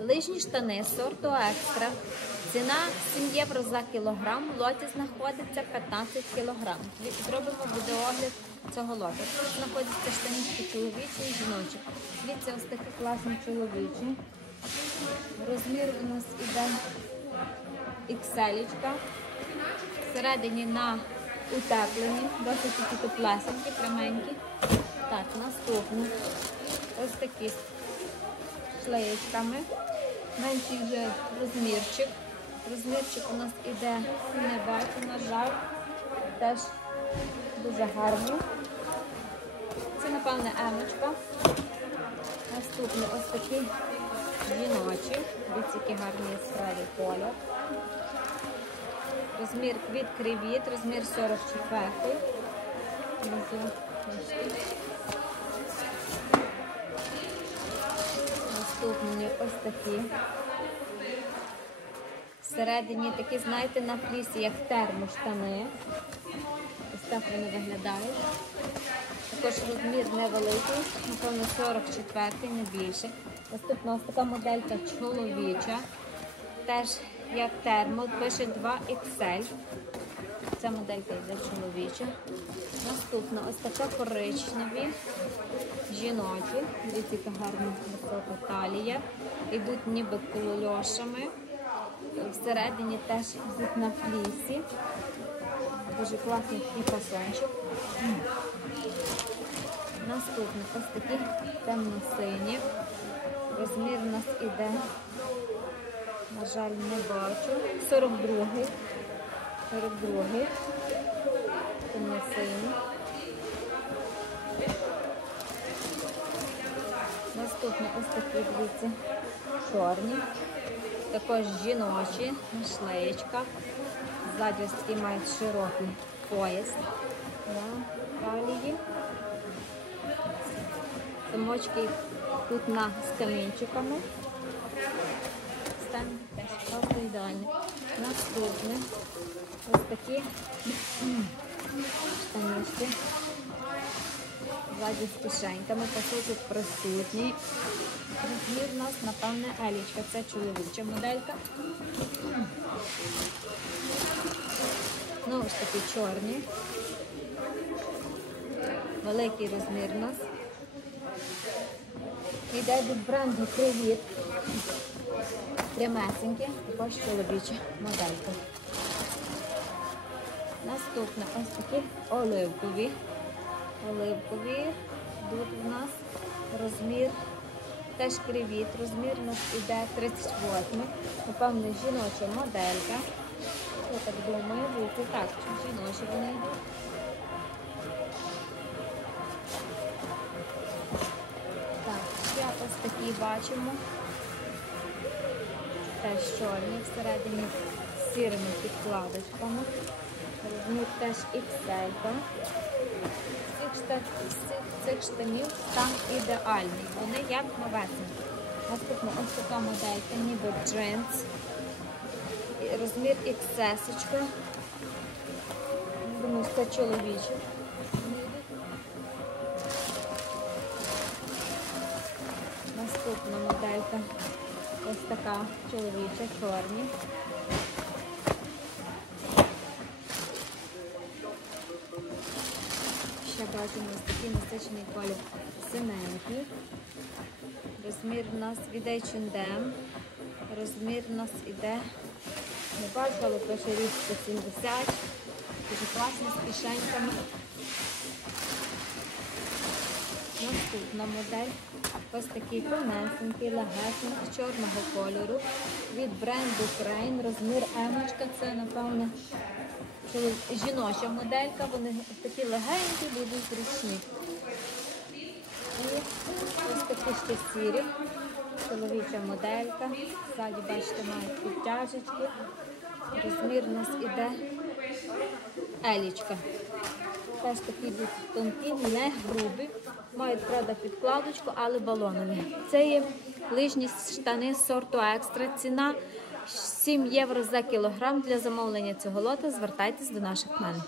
Лижні штани сорту екстра. Ціна 7 євро за кілограм. В лоті знаходиться 15 кілограм. Зробимо відеогляд цього лоту. Тут знаходяться штанішки чоловічі і жіночі. Дивіться, ось такі класні чоловічі. Розмір у нас іде XL. Всередині на утеплені, досить такі теплесенькі, пряменькі. Так, наступні. Ось такі з. Менший вже розмірчик. Розмірчик у нас іде, не бачу, на жаль, теж дуже гарний. Це, напевне, емочка. Наступний ось такий жіночий. Дивіться, який гарний яскравий колір. Розмір від кривіт, розмір 44. Внизу бачите. Наступні ось такі. Всередині такі, знаєте, на флісі, як термоштани. Ось так вони виглядають. Також розмір невеликий, напевно, 44, не більше. Наступна ось така моделька чоловіча. Теж як термо, пише 2XL. Ця моделька йде чоловіча. Наступна ось така коричневі, жіночі. Дивіться, яка гарна висока талія. Йдуть ніби колольошами. Всередині теж йдуть на флісі. Дуже класний такий фасончик. Наступний ось такі темно-сині. Розмір у нас іде, на жаль, не бачу. 42-й. 42-й. Темно-синій. Наступні ось такі, дивіться, чорні. Також жіночі на шлеєчках. Ззаді ось такий мають широкий пояс на талії. Замочки тут на з камінчиками. Стан теж просто ідеальний. Наступне ось такі штанішки. Ззаді з кишеньками, пасочок присутній. Розмір у нас, напевне, елічка. Це чоловіча моделька. Знову ж таки чорні. Великий розмір у нас. Йде від бренду Привіт. Прямесенькі, також чоловіча моделька. Наступне ось такі оливкові. Оливкові. Тут у нас розмір теж кривіт. Розмір у нас іде 38. Напевно, жіноча моделька. Я так думаю, бути так, жіночі вони. Так, ще ось такі бачимо. Теж чорні всередині з сірими підкладочками. Теж XL. Цих, штанів стан ідеальний. Вони як новесенькі. Наступна ось така моделька, ніби джинс. Розмір XS. Думаю, це чоловічий. Наступна моделька ось така чоловіча, чорні. Бачимо ось такий насичений колір синенький. Розмір у нас іде чиндем. Розмір у нас іде, не бачу, але пише річ 170. Дуже класно з кишеньками. Наступна модель. Ось такий тонесенький, легесенький, чорного кольору. Від бренду Crane. Розмір емочка. Це, напевно, жіноча моделька. Вони такі легенькі, будуть зручні. І ось такі ще сірі. Чоловіча моделька. Ззаді, бачите, мають підтяжечки. Розмір у нас іде елічка. Теж такі йдуть тонкі, не грубі. Мають, правда, підкладочку, але балонові. Це є лижні штани сорту екстра. Ціна 7 євро за кілограм. Для замовлення цього лота звертайтесь до наших менеджерів.